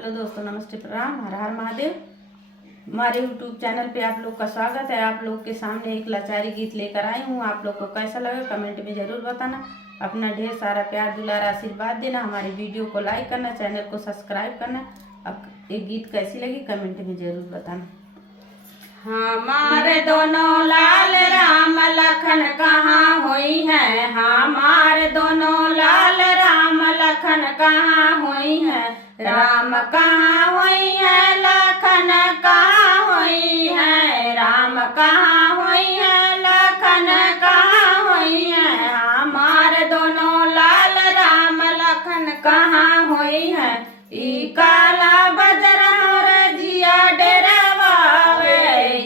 Hello दोस्तों, नमस्ते, प्रणाम, हर हर महादेव। हमारे यूट्यूब चैनल पे आप लोग का स्वागत है। आप लोग के सामने एक लाचारी गीत लेकर आई हूँ। आप लोग को कैसा लगा कमेंट में ज़रूर बताना। अपना ढेर सारा प्यार दुलार आशीर्वाद देना। हमारी वीडियो को लाइक करना, चैनल को सब्सक्राइब करना। अब एक गीत कैसी लगी कमेंट में ज़रूर बताना। हमारे दोनों लाल राम लखन कहाँ हुई है। हमारे दोनों लाल राम लखन कहाँ हुई है। राम कहाँ हुई है, लखन कहाँ हुई है। राम कहाँ हुई है, लखन कहाँ हुई है। हमारे दोनों लाल राम लखन कहाँ हुई है। ई काला बजरा मोर जिया डेरावावे,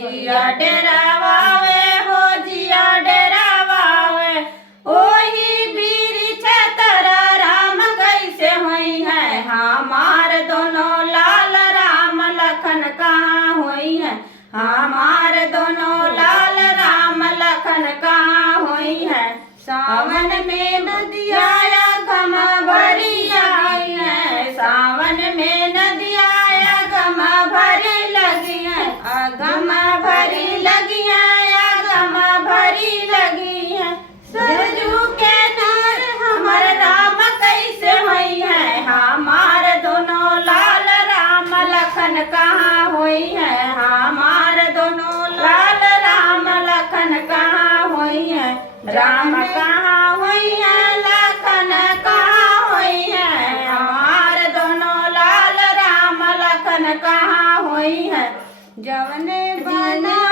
जिया डेरावावे हो, जिया डेरावावे। ओही बीरी छतरा राम कैसे हुई है। हमारे दोनों लाल राम लखन कहाँ हुई है। हमारे दोनों लाल राम लखन कहाँ हुई है। सावन में नदिया गम भरी आई है। सावन में नदिया गम भरी लगी है। गम भरी लगी है, गम भरी लगी है। सरजू के नार हमर राम कैसे हुई है। हमारे दोनों लाल राम लखन कहाँ हुई है। हमारे दोनों लाल राम लखन कहाँ हुई है। राम कहाँ हुई है, लखन कहाँ हुई है। हमारे दोनों लाल राम लखन कहाँ हुई है। जवने बना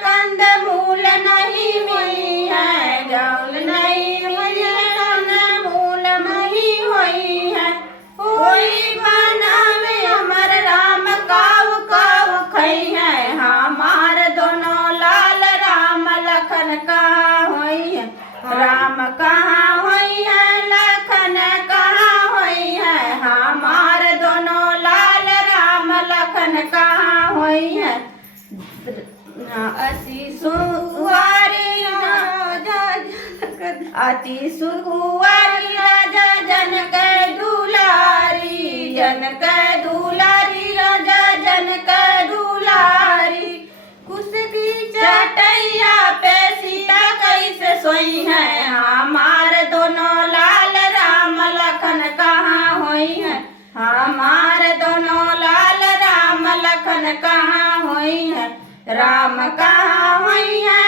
कंद मूल नहीं मिली है। जौन नहीं मिली है, कंद मूल नहीं हुई है। कोई बना में अमर राम काव काव खई है। हमारे दोनों लाल राम लखन कहाँ हुई है। राम कहाँ हुई है, लखन कहाँ हुई है। हमारे दोनों लाल राम लखन कहाँ हुई है। अति सुकुवारी राजा जनक दुलारी, जनक दुलारी राजा जनक दुलारी। कुश की चटैया पे सीता कैसे सोई है। हमारे दोनों लाल राम लखन कहाँ हुई है। हमारे दोनों लाल राम लखन कहाँ हुई है। राम कहाँ हुई है,